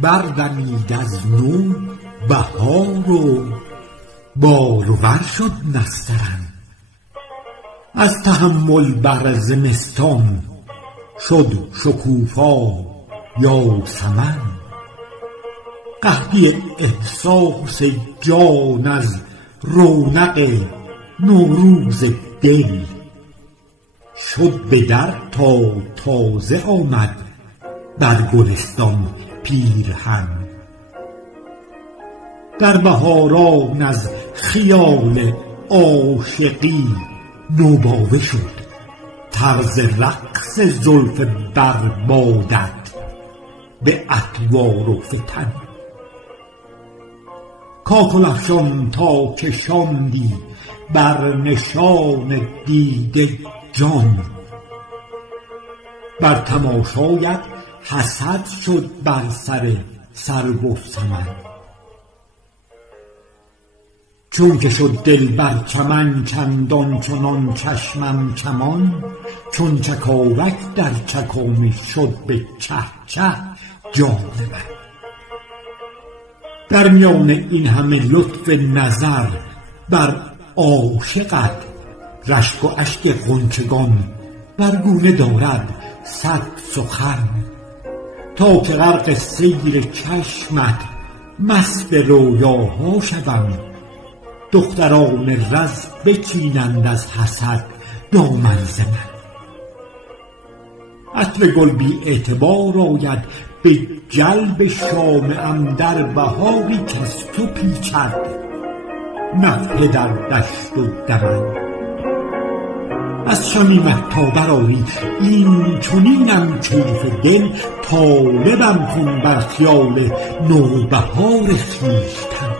بردمید از نو بهار و بارور شد نسترن. از تحمل بر زمستان شد شکوفا یاسمن. قحطی احساس جان از رونق نوروز دل شد به در تا تازه آمد در گلستان پیرهن. در بهاران از خیال عاشقی نوباوه شد طرز رقص زلف بربادت به اطوار و فتن. کاکل افشان تا کشاندی بر نشان دیده جان. بر تماشایت حسد شد بر سر سرو و سمن. چون که شد دل بر چمن چندان چنان چشمم کمان. چون چکاوک در چکامی شد به چه چه جان من. در میان این همه لطف نظر بر عاشقت رشک و اشک غنچگان بر گونه دارد صد سخن. تا که غرق سیر چشمت مست رویاها شوم. دختران رز بچینند از حسد دامن ز من. عطر گل بی اعتبار آید به جلب شامه‌ام در بهاری کز تو پیچد نفحه در دشت و دمن. از شمیمت تا برآری این چنینم کیف دل. طالبم کن بر خیال نوبهار خویشتن.